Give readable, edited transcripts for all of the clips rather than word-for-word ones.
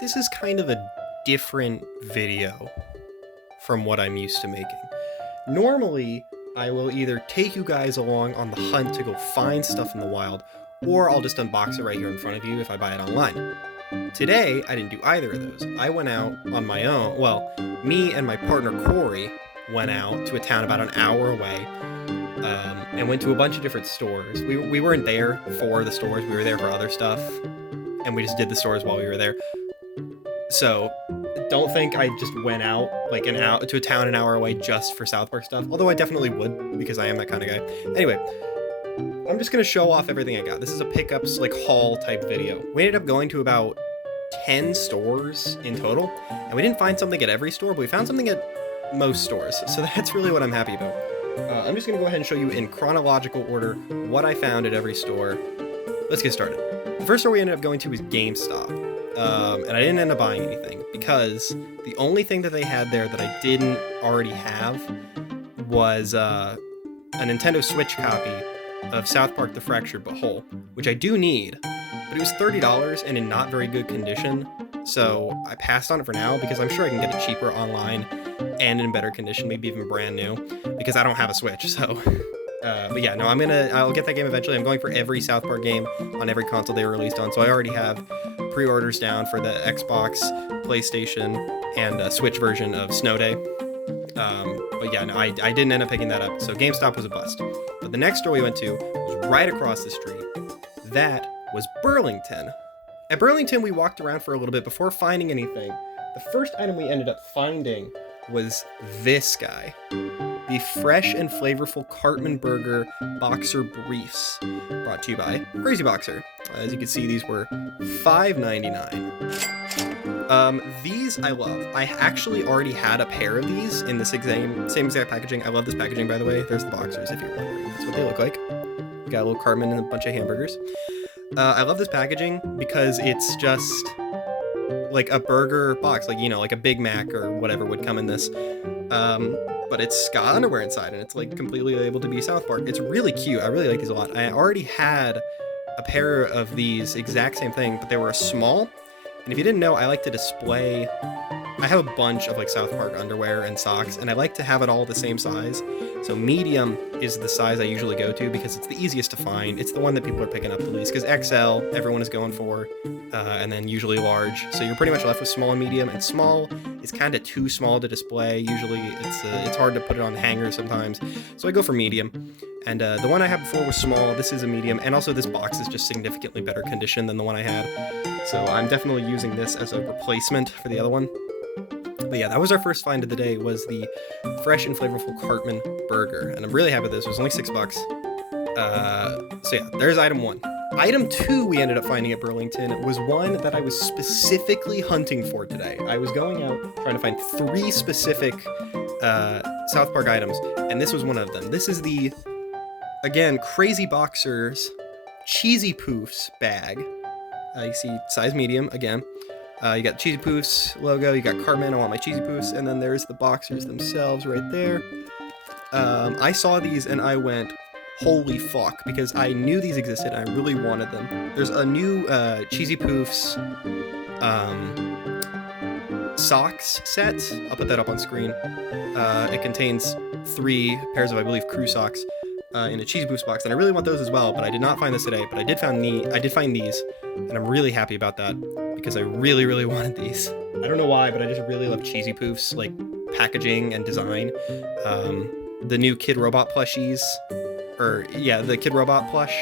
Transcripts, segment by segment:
this is kind of a different video from what I'm used to making. Normally, I will either take you guys along on the hunt to go find stuff in the wild, or I'll just unbox it right here in front of you if I buy it online. Today, I didn't do either of those. I went out on my own. Well, me and my partner Corey went out to a town about an hour away and went to a bunch of different stores. We weren't there for the stores, we were there for other stuff, and we just did the stores while we were there. So don't think I just went out to a town an hour away just for South Park stuff, although I definitely would because I am that kind of guy. Anyway, I'm just gonna show off everything I got. This is a pickups haul type video. We ended up going to about 10 stores in total, and we didn't find something at every store, but we found something at most stores, so that's really what I'm happy about. I'm just gonna go ahead and show you in chronological order what I found at every store. Let's get started. The first store we ended up going to was GameStop, and I didn't end up buying anything because the only thing that they had there that I didn't already have was a Nintendo Switch copy of South Park: The Fractured But Whole, which I do need, but it was $30 and in not very good condition, so I passed on it for now because I'm sure I can get it cheaper online and in better condition, maybe even brand new, because I don't have a Switch, so... but yeah, no, I'll get that game eventually. I'm going for every South Park game on every console they were released on, so I already have pre-orders down for the Xbox, PlayStation, and Switch version of Snow Day. But yeah, no, I didn't end up picking that up, so GameStop was a bust. But the next store we went to was right across the street. That was Burlington. At Burlington, we walked around for a little bit before finding anything. The first item we ended up finding was this guy. The fresh and flavorful Cartman Burger Boxer Briefs, brought to you by Crazy Boxer. As you can see, these were $5.99. These I love. I actually already had a pair of these in the same exact packaging. I love this packaging, by the way. There's the boxers, if you're wondering. That's what they look like. You got a little Cartman and a bunch of hamburgers. I love this packaging because it's just like a burger box, like a Big Mac or whatever would come in this. But it's got underwear inside, and it's completely able to be South Park. It's really cute. I really like these a lot. I already had a pair of these exact same thing, but they were a small. And if you didn't know, I like to display... I have a bunch of South Park underwear and socks, and I like to have it all the same size. So medium is the size I usually go to because it's the easiest to find. It's the one that people are picking up the least, because XL, everyone is going for, and then usually large. So you're pretty much left with small and medium, and small is kind of too small to display. Usually it's hard to put it on hangers sometimes. So I go for medium. And the one I had before was small. This is a medium, and also this box is just significantly better condition than the one I had. So I'm definitely using this as a replacement for the other one. But yeah, that was our first find of the day, was the fresh and flavorful Cartman Burger. And I'm really happy with this. It was only $6. So yeah, there's item one. Item two we ended up finding at Burlington was one that I was specifically hunting for today. I was going out trying to find 3 specific South Park items, and this was one of them. This is the, again, Crazy Boxers Cheesy Poofs bag. You see size medium again. You got Cheesy Poofs logo, you got Cartman, I want my Cheesy Poofs, and then there's the boxers themselves right there. I saw these and I went, holy fuck, because I knew these existed and I really wanted them. There's a new Cheesy Poofs socks set. I'll put that up on screen. It contains 3 pairs of, I believe, crew socks in a Cheesy Poofs box, and I really want those as well, but I did not find this today, but I did find these, and I'm really happy about that, because I really, really wanted these. I don't know why, but I just really love Cheesy Poofs, packaging and design. The new Kid Robot plushies, the Kid Robot plush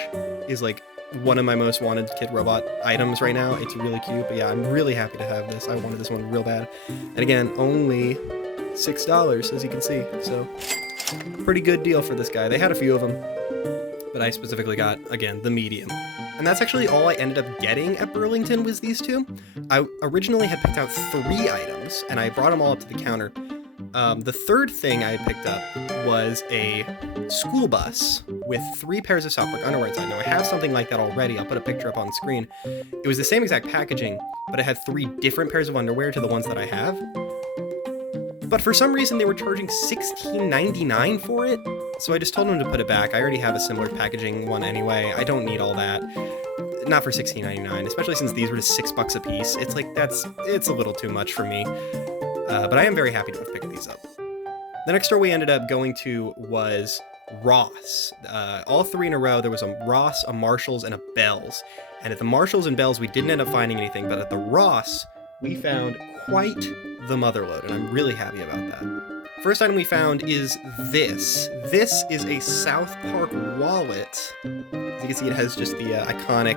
is one of my most wanted Kid Robot items right now. It's really cute, but yeah, I'm really happy to have this. I wanted this one real bad. And again, only $6, as you can see, so pretty good deal for this guy. They had a few of them, but I specifically got, again, the medium. And that's actually all I ended up getting at Burlington, was these 2. I originally had picked out 3 items, and I brought them all up to the counter. The third thing I had picked up was a school bus with 3 pairs of South Park underwear inside. Now, I have something like that already. I'll put a picture up on screen. It was the same exact packaging, but it had 3 different pairs of underwear to the ones that I have. But for some reason, they were charging $16.99 for it. So I just told them to put it back. I already have a similar packaging one anyway. I don't need all that. not for $16.99, especially since these were just $6 a piece. It's like, it's a little too much for me. But I am very happy to have picked these up. The next store we ended up going to was Ross. All three in a row, there was a Ross, a Marshalls, and a Bell's. And at the Marshalls and Bell's, we didn't end up finding anything, but at the Ross, we found quite the motherload, and I'm really happy about that. First item we found is this. This is a South Park wallet. As you can see, it has just the iconic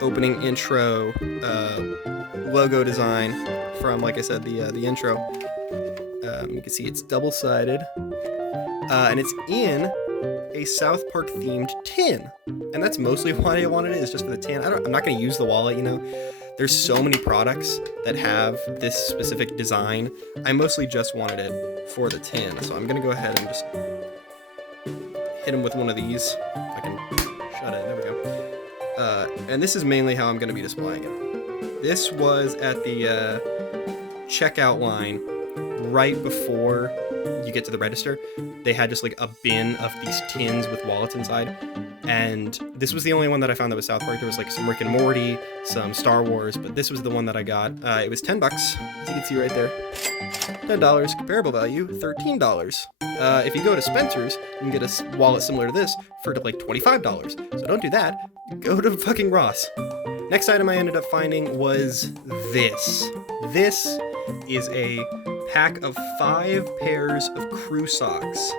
opening intro logo design from, like I said, the intro. You can see it's double-sided, and it's in a South Park themed tin, and that's mostly why I wanted it, is just for the tin. I'm not going to use the wallet, you know. There's so many products that have this specific design. I mostly just wanted it for the tin, so I'm going to go ahead and just hit him with one of these. If I can shut it, there we go. And this is mainly how I'm going to be displaying it. This was at the checkout line right before you get to the register. They had just like a bin of these tins with wallets inside, and this was the only one that I found that was South Park. There was like some Rick and Morty, some Star Wars, but this was the one that I got. It was $10, as you can see right there. $10, comparable value, $13. If you go to Spencer's, you can get a wallet similar to this for like $25. So don't do that, go to fucking Ross. Next item I ended up finding was this. This is a pack of 5 pairs of crew socks,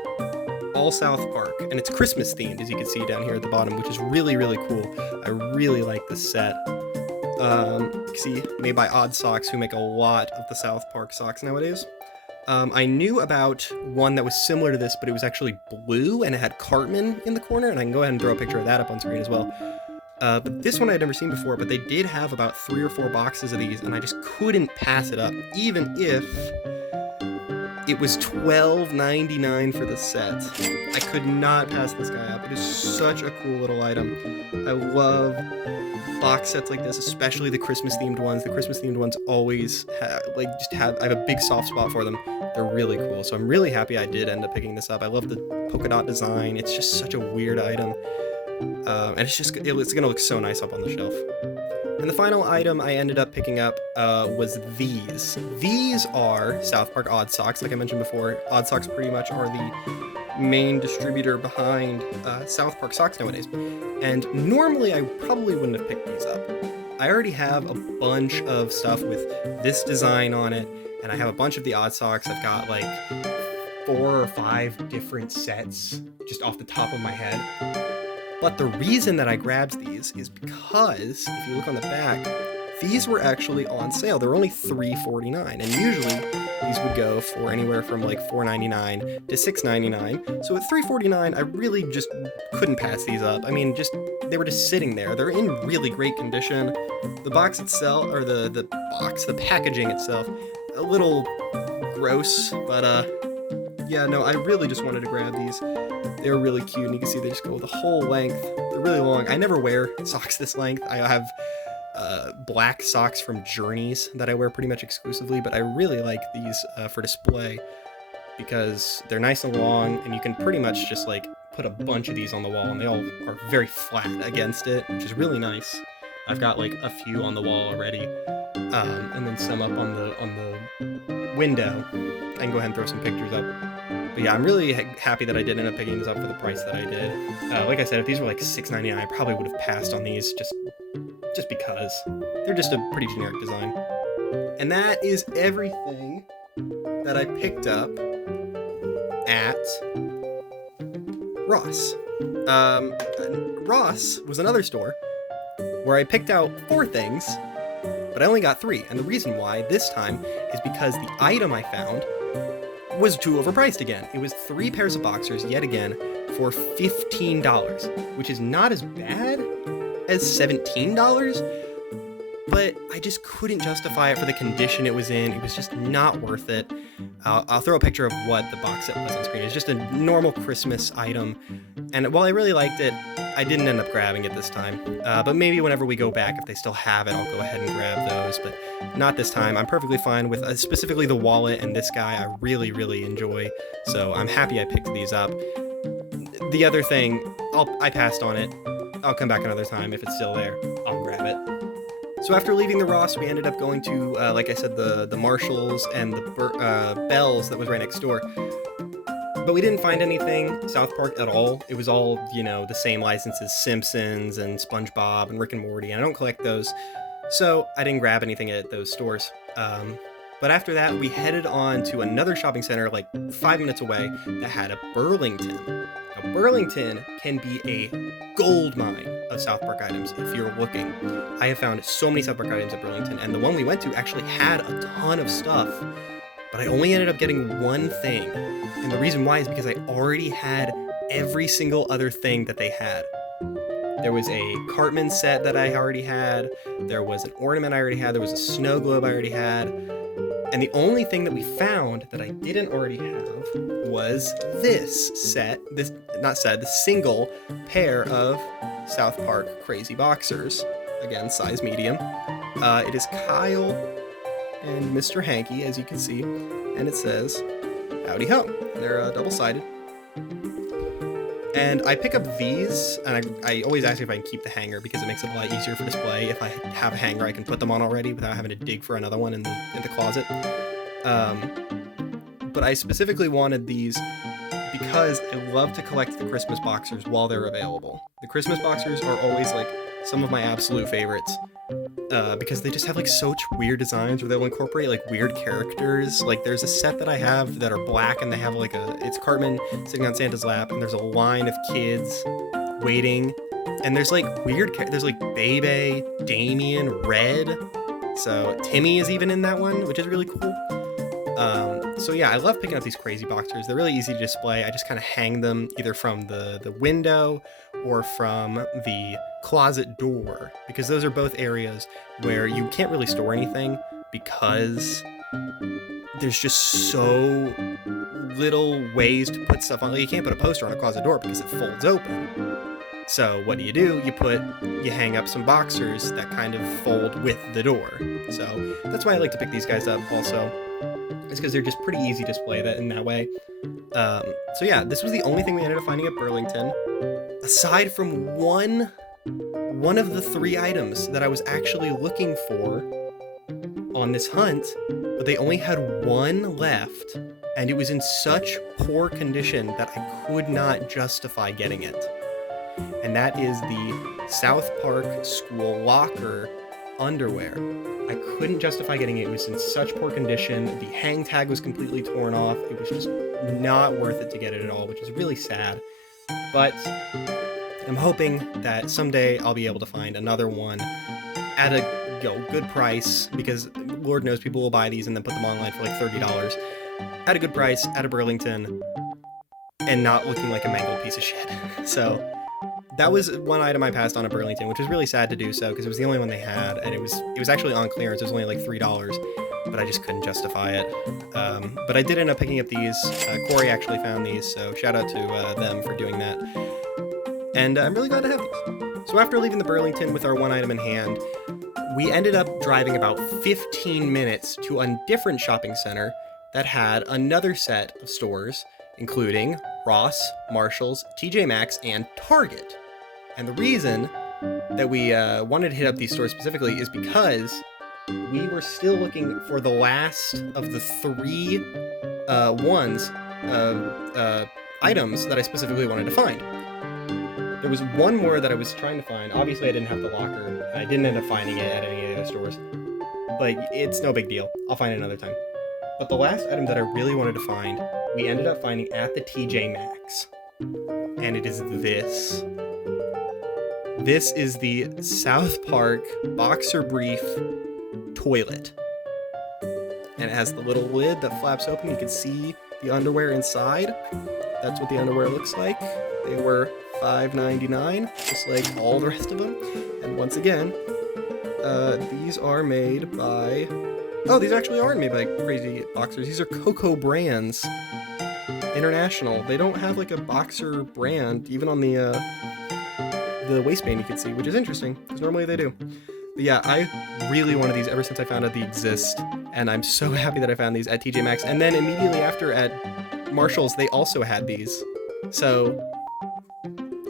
all South Park, and it's Christmas themed, as you can see down here at the bottom, which is really, really cool. I really like this set. You can see, made by Odd Socks, who make a lot of the South Park socks nowadays. I knew about one that was similar to this, but it was actually blue, and it had Cartman in the corner, and I can go ahead and throw a picture of that up on screen as well. But this one I had never seen before, but they did have about 3 or 4 boxes of these, and I just couldn't pass it up, even if it was $12.99 for the set. I could not pass this guy up. It is such a cool little item. I love box sets like this, especially the Christmas themed ones. The Christmas themed ones always I have a big soft spot for them. They're really cool. So I'm really happy I did end up picking this up. I love the polka dot design. It's just such a weird item. And it's gonna look so nice up on the shelf. And the final item I ended up picking up was these. These are South Park Odd Socks. Like I mentioned before, Odd Socks pretty much are the main distributor behind South Park socks nowadays. And normally I probably wouldn't have picked these up. I already have a bunch of stuff with this design on it, and I have a bunch of the Odd Socks. I've got like 4 or 5 different sets just off the top of my head. But the reason that I grabbed these is because, if you look on the back, these were actually on sale. They were only $3.49, and usually these would go for anywhere from like $4.99 to $6.99. So at $3.49, I really just couldn't pass these up. I mean, they were just sitting there. They're in really great condition. The box itself, or the packaging itself, a little gross, but yeah, no, I really just wanted to grab these. They're really cute, and you can see they just go the whole length. They're really long. I never wear socks this length. I have black socks from Journeys that I wear pretty much exclusively, but I really like these for display because they're nice and long, and you can pretty much just like put a bunch of these on the wall, and they all are very flat against it, which is really nice. I've got like a few on the wall already, and then some up on the window. I can go ahead and throw some pictures up. But yeah, I'm really happy that I did end up picking these up for the price that I did. Like I said, if these were like $6.99, I probably would have passed on these just because. They're just a pretty generic design. And that is everything that I picked up at Ross. Ross was another store where I picked out 4 things, but I only got 3. And the reason why this time is because the item I found was too overpriced again. It was 3 pairs of boxers, yet again, for $15, which is not as bad as $17, but I just couldn't justify it for the condition it was in. It was just not worth it. I'll throw a picture of what the box set was on screen. It's just a normal Christmas item, and while I really liked it, I didn't end up grabbing it this time. But maybe whenever we go back, if they still have it, I'll go ahead and grab those, but not this time. I'm perfectly fine with specifically the wallet and this guy. I really, really enjoy, so I'm happy I picked these up. The other thing, I passed on it. I'll come back another time. If it's still there, I'll grab it. So after leaving the Ross, we ended up going to, like I said, the Marshalls and the Bells that was right next door. But we didn't find anything South Park at all. It was all, the same licenses, Simpsons and SpongeBob and Rick and Morty, and I don't collect those. So I didn't grab anything at those stores. But after that, we headed on to another shopping center like 5 minutes away that had a Burlington. Now, Burlington can be a gold mine of South Park items if you're looking. I have found so many South Park items at Burlington, and the one we went to actually had a ton of stuff, but I only ended up getting one thing. And the reason why is because I already had every single other thing that they had. There was a Cartman set that I already had, there was an ornament I already had, there was a snow globe I already had, and the only thing that we found that I didn't already have was this single pair of South Park Crazy Boxers. Again, size medium. It is Kyle and Mr. Hanky, as you can see, and it says, "Howdy ho." They're double-sided. And I pick up these, and I always ask if I can keep the hanger because it makes it a lot easier for display. If I have a hanger, I can put them on already without having to dig for another one in the closet. But I specifically wanted these because I love to collect the Christmas boxers while they're available. The Christmas boxers are always like some of my absolute favorites. Because they just have like such weird designs where they'll incorporate like weird characters. Like there's a set that I have that are black and they have like it's Cartman sitting on Santa's lap and there's a line of kids waiting. And there's like there's like Bebe, Damien, Red. So Timmy is even in that one, which is really cool. So yeah, I love picking up these crazy boxers. They're really easy to display. I just kind of hang them either from the window or from the closet door, because those are both areas where you can't really store anything because there's just so little ways to put stuff on. Like, you can't put a poster on a closet door because it folds open. So what do? You hang up some boxers that kind of fold with the door. So that's why I like to pick these guys up also. It's because they're just pretty easy to display that in that way. So yeah, this was the only thing we ended up finding at Burlington. Aside from one of the 3 items that I was actually looking for on this hunt, but they only had one left, and it was in such poor condition that I could not justify getting it. And that is the South Park School Locker underwear. I couldn't justify getting it. It was in such poor condition. The hang tag was completely torn off. It was just not worth it to get it at all, which is really sad. But I'm hoping that someday I'll be able to find another one at a good price, because Lord knows people will buy these and then put them online for like $30 at a good price at a Burlington and not looking like a mangled piece of shit. So that was one item I passed on at Burlington, which was really sad to do so because it was the only one they had, and it was actually on clearance. It was only like $3, but I just couldn't justify it. But I did end up picking up these. Corey actually found these, so shout out to them for doing that. And I'm really glad to have these. So after leaving the Burlington with our one item in hand, we ended up driving about 15 minutes to a different shopping center that had another set of stores, including Ross, Marshalls, TJ Maxx, and Target. And the reason that we wanted to hit up these stores specifically is because we were still looking for the last of the 3 items that I specifically wanted to find. There was one more that I was trying to find. Obviously, I didn't have the locker. I didn't end up finding it at any of the other stores. But it's no big deal. I'll find it another time. But the last item that I really wanted to find, we ended up finding at the TJ Maxx. And it is this. This is the South Park Boxer Brief toilet. And it has the little lid that flaps open. You can see the underwear inside. That's what the underwear looks like. They were $5.99, just like all the rest of them. And once again, these are made by... Oh, these actually aren't made by Crazy Boxers. These are Coco Brands International. They don't have like a boxer brand, even on the waistband you can see, which is interesting, because normally they do. But yeah, I really wanted these ever since I found out they exist, and I'm so happy that I found these at TJ Maxx. And then immediately after at Marshalls, they also had these. So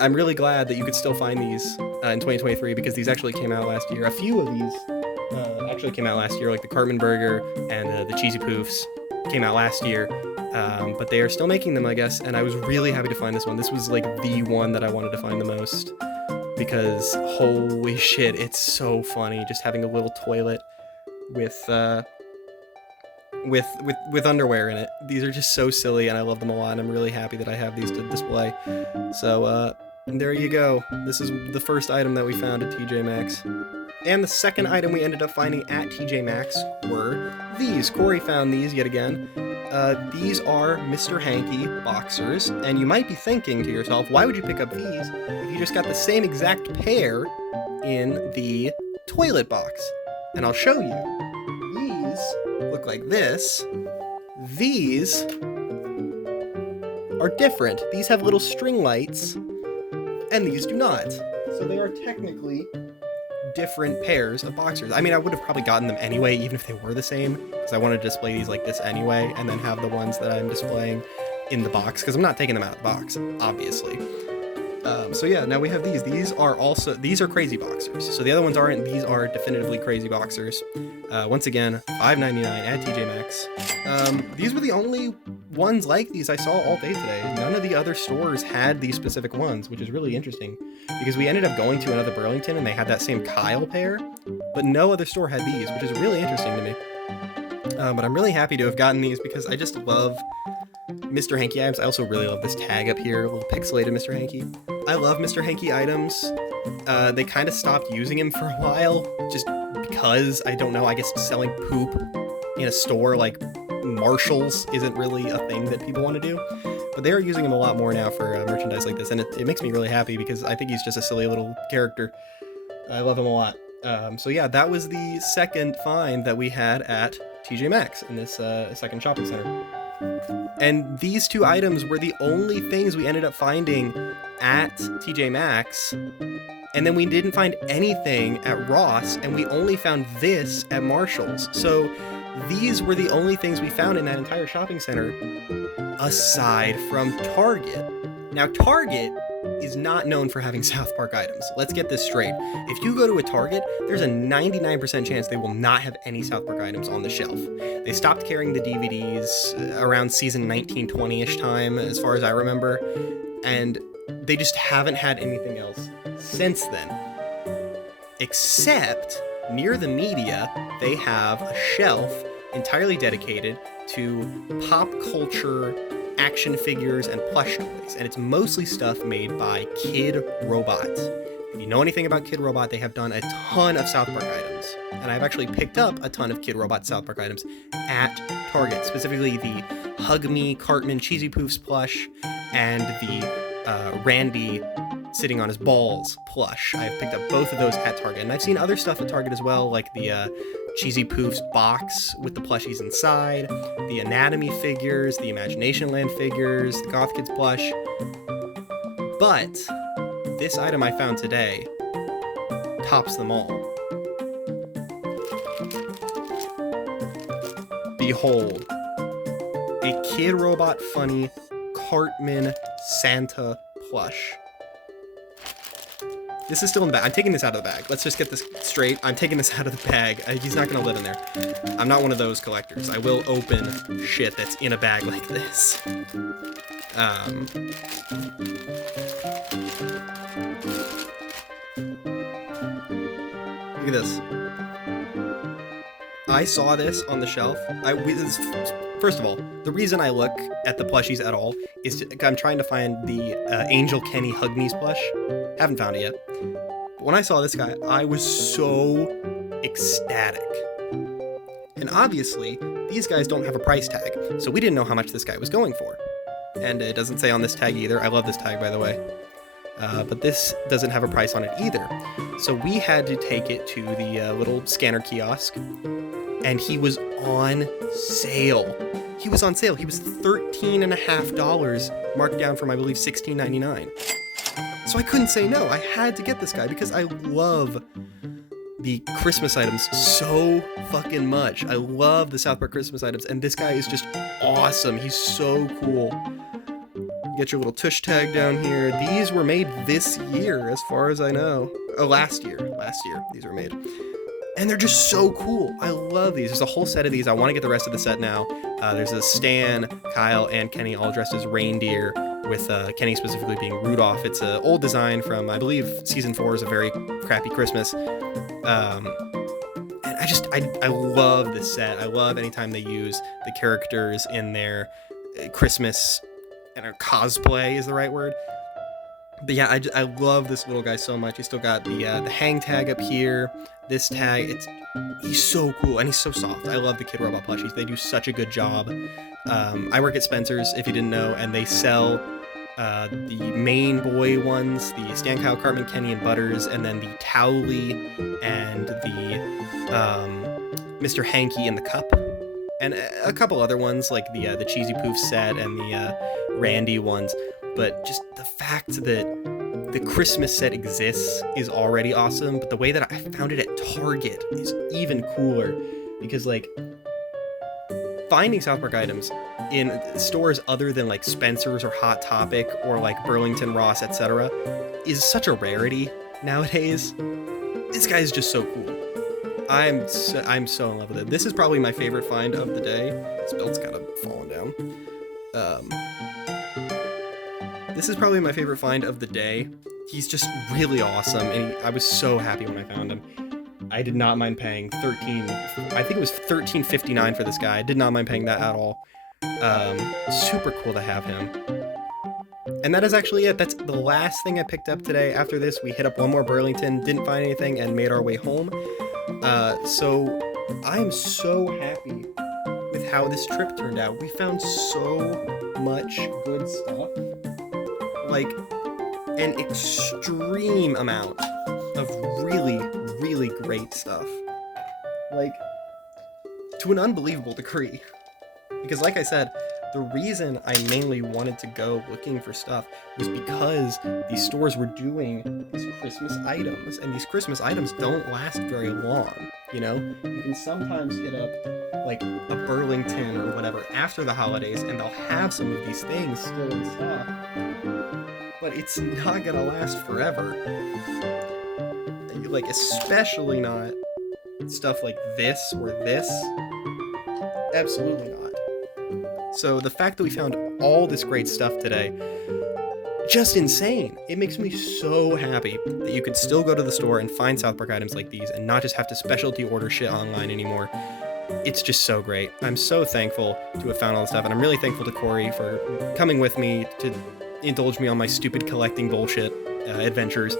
I'm really glad that you could still find these in 2023 because these actually came out last year. A few of these actually came out last year, like the Cartman Burger and the Cheesy Poofs came out last year. But they are still making them, I guess, and I was really happy to find this one. This was like the one that I wanted to find the most because holy shit, it's so funny just having a little toilet with underwear in it. These are just so silly and I love them a lot, and I'm really happy that I have these to display. So there you go. This is the first item that we found at TJ Maxx. And the second item we ended up finding at TJ Maxx were these. Corey found these yet again. These are Mr. Hanky boxers, and you might be thinking to yourself, why would you pick up these if you just got the same exact pair in the toilet box? And I'll show you. These look like this. These are different. These have little string lights, and these do not. So they are technically different pairs of boxers. I mean, I would have probably gotten them anyway, even if they were the same, because I want to display these like this anyway, and then have the ones that I'm displaying in the box, because I'm not taking them out of the box, obviously. So yeah, now we have these. These are crazy boxers. So the other ones aren't. These are definitively crazy boxers. Once again, $5.99 at TJ Maxx. These were the only ones like these I saw all day today. None of the other stores had these specific ones, which is really interesting, because we ended up going to another Burlington and they had that same Kyle pair, but no other store had these, which is really interesting to me. But I'm really happy to have gotten these because I just love Mr. Hanky items. I also really love this tag up here, a little pixelated Mr. Hanky. I love Mr. Hanky items. They kind of stopped using him for a while, just because, I don't know, I guess selling poop in a store like Marshall's isn't really a thing that people want to do. But they are using him a lot more now for merchandise like this, and it makes me really happy because I think he's just a silly little character. I love him a lot. So yeah, that was the second find that we had at TJ Maxx in this second shopping center. And these two items were the only things we ended up finding at TJ Maxx. And then we didn't find anything at Ross, and we only found this at Marshall's. So these were the only things we found in that entire shopping center, aside from Target. Now, Target is not known for having South Park items. Let's get this straight. If you go to a Target, there's a 99% chance they will not have any South Park items on the shelf. They stopped carrying the DVDs around season 1920-ish time, as far as I remember, and they just haven't had anything else since then. Except, near the media, they have a shelf entirely dedicated to pop culture action figures and plush toys, and it's mostly stuff made by Kid Robot. If you know anything about Kid Robot, they have done a ton of South Park items, and I've actually picked up a ton of Kid Robot South Park items at Target, specifically the Hug Me Cartman Cheesy Poofs plush and the Randy sitting on his balls plush. I've picked up both of those at Target, and I've seen other stuff at Target as well, like the Cheesy Poofs box with the plushies inside, the Anatomy figures, the Imagination Land figures, the Goth Kids plush. But this item I found today tops them all. Behold, a Kid Robot Funny Cartman Santa plush. This is still in the bag. I'm taking this out of the bag. Let's just get this straight. I'm taking this out of the bag. He's not going to live in there. I'm not one of those collectors. I will open shit that's in a bag like this. Look at this. I saw this on the shelf. First of all, the reason I look at the plushies at all is I'm trying to find the Angel Kenny Hug Me's plush. Haven't found it yet. But when I saw this guy, I was so ecstatic. And obviously, these guys don't have a price tag, so we didn't know how much this guy was going for. And it doesn't say on this tag either. I love this tag, by the way. But this doesn't have a price on it either. So we had to take it to the little scanner kiosk, and he was on sale. He was on sale. He was $13.50, marked down from, I believe, $16.99. So I couldn't say no. I had to get this guy because I love the Christmas items so fucking much. I love the South Park Christmas items, and this guy is just awesome. He's so cool. You get your little tush tag down here. These were made this year, as far as I know. Oh, last year these were made. And they're just so cool. I love these. There's a whole set of these. I want to get the rest of the set now. There's a Stan, Kyle, and Kenny all dressed as reindeer, with Kenny specifically being Rudolph. It's an old design from, I believe, season 4 is A Very Crappy Christmas. And I love this set. I love anytime they use the characters in their Christmas and cosplay is the right word. But yeah, I love this little guy so much. He's still got the hang tag up here. This tag, he's so cool and he's so soft. I love the Kid Robot plushies. They do such a good job. I work at Spencer's, if you didn't know, and they sell the main boy ones, the Stan, Kyle, Cartman, Kenny, and Butters, and then the Towley and the Mr. Hanky in the cup, and a couple other ones like the Cheesy Poof set and the Randy ones. But just the fact that the Christmas set exists is already awesome, but the way that I found it at Target is even cooler, because like finding South Park items in stores other than like Spencer's or Hot Topic or like Burlington, Ross, etc. is such a rarity nowadays. This guy is just so cool. I'm so in love with it. This is probably my favorite find of the day. This belt's kind of fallen down. This is probably my favorite find of the day. He's just really awesome, and I was so happy when I found him. I did not mind paying I think it was $13.59 for this guy. I did not mind paying that at all. Super cool to have him. And that is actually it. That's the last thing I picked up today. After this, we hit up one more Burlington, didn't find anything, and made our way home. So I'm so happy with how this trip turned out. We found so much good stuff. Like an extreme amount of really, really great stuff. Like, to an unbelievable degree. Because like I said, the reason I mainly wanted to go looking for stuff was because these stores were doing these Christmas items, and these Christmas items don't last very long, you know? You can sometimes hit up like a Burlington or whatever after the holidays, and they'll have some of these things still in stock, but it's not gonna last forever. Like, especially not stuff like this or this. Absolutely not. So the fact that we found all this great stuff today, just insane. It makes me so happy that you could still go to the store and find South Park items like these and not just have to specialty order shit online anymore. It's just so great. I'm so thankful to have found all this stuff, and I'm really thankful to Corey for coming with me to indulge me on my stupid collecting bullshit adventures.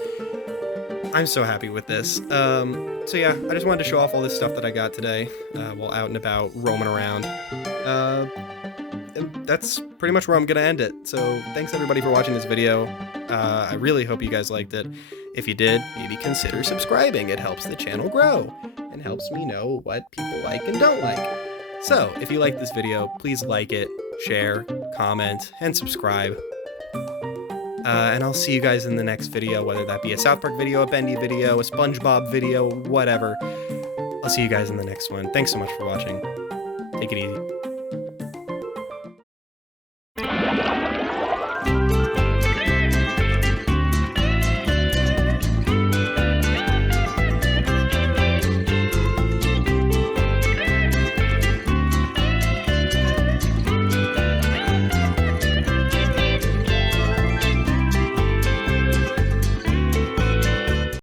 I'm so happy with this. So yeah, I just wanted to show off all this stuff that I got today while out and about roaming around. And that's pretty much where I'm gonna end it. So thanks everybody for watching this video. I really hope you guys liked it. If you did, maybe consider subscribing. It helps the channel grow and helps me know what people like and don't like. So if you like this video, please like it, share, comment, and subscribe. And I'll see you guys in the next video, whether that be a South Park video, a Bendy video, a SpongeBob video, whatever. I'll see you guys in the next one. Thanks so much for watching. Take it easy.